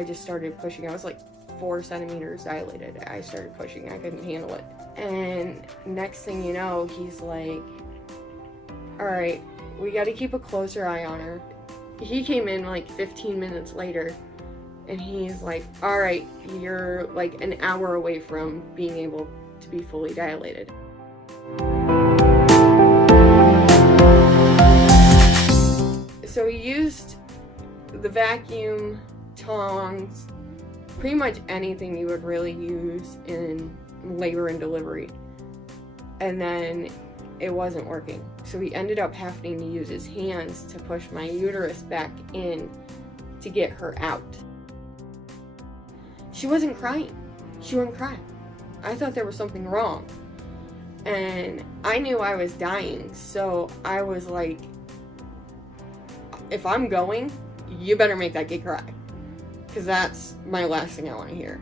I just started pushing. I was like 4 centimeters dilated. I started pushing. I couldn't handle it. And next thing you know, he's like, all right, we got to keep a closer eye on her. He came in like 15 minutes later, and he's like, all right, you're like an hour away from being able to be fully dilated. So he used the vacuum, tongs, pretty much anything you would really use in labor and delivery. And then it wasn't working. So he ended up having to use his hands to push my uterus back in to get her out. She wasn't crying. She wouldn't cry. I thought there was something wrong. And I knew I was dying, so I was like, if I'm going, you better make that kid cry. Because that's my last thing I want to hear.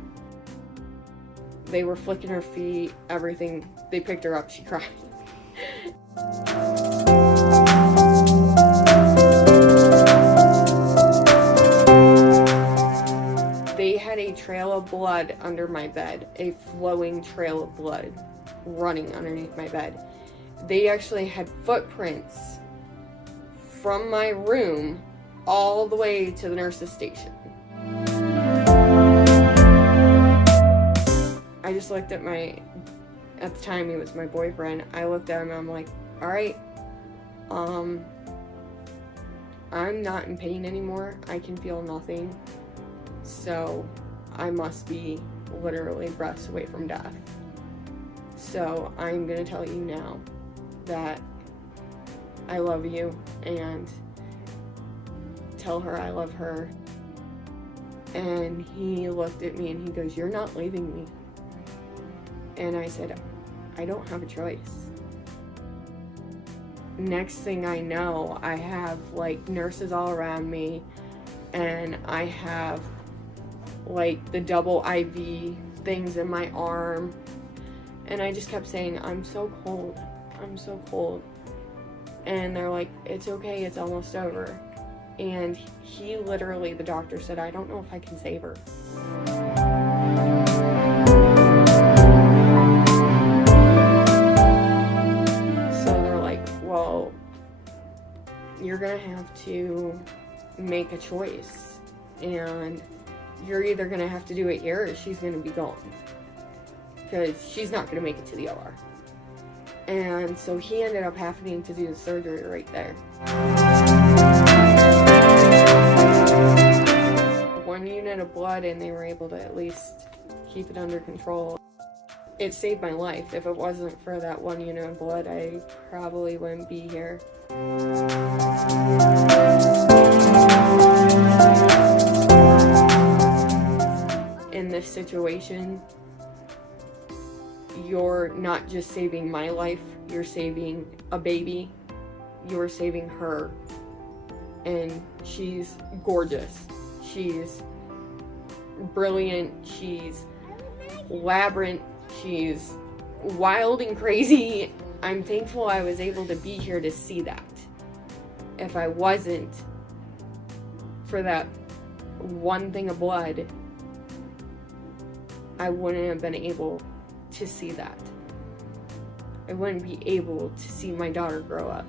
They were flicking her feet, everything. They picked her up, she cried. They had a trail of blood under my bed, a flowing trail of blood running underneath my bed. They actually had footprints from my room all the way to the nurse's station. I just looked at at the time he was my boyfriend, I looked at him and I'm like, all right, I'm not in pain anymore. I can feel nothing. So I must be literally breaths away from death. So I'm gonna tell you now that I love you, and tell her I love her. And he looked at me and he goes, you're not leaving me. And I said, I don't have a choice. Next thing I know, I have like nurses all around me, and I have like the double IV things in my arm. And I just kept saying, I'm so cold. I'm so cold. And they're like, it's okay, it's almost over. And he literally, the doctor said, I don't know if I can save her. So they're like, well, you're gonna have to make a choice. And you're either gonna have to do it here or she's gonna be gone. Because she's not gonna make it to the OR. And so he ended up having to do the surgery right there. 1 unit of blood, and they were able to at least keep it under control. It saved my life. If it wasn't for that 1 unit of blood, I probably wouldn't be here. In this situation, you're not just saving my life, you're saving a baby, you're saving her. And she's gorgeous, she's brilliant, she's labyrinth, she's wild and crazy. I'm thankful I was able to be here to see that. If I wasn't for that one thing of blood, I wouldn't have been able to see that. I wouldn't be able to see my daughter grow up.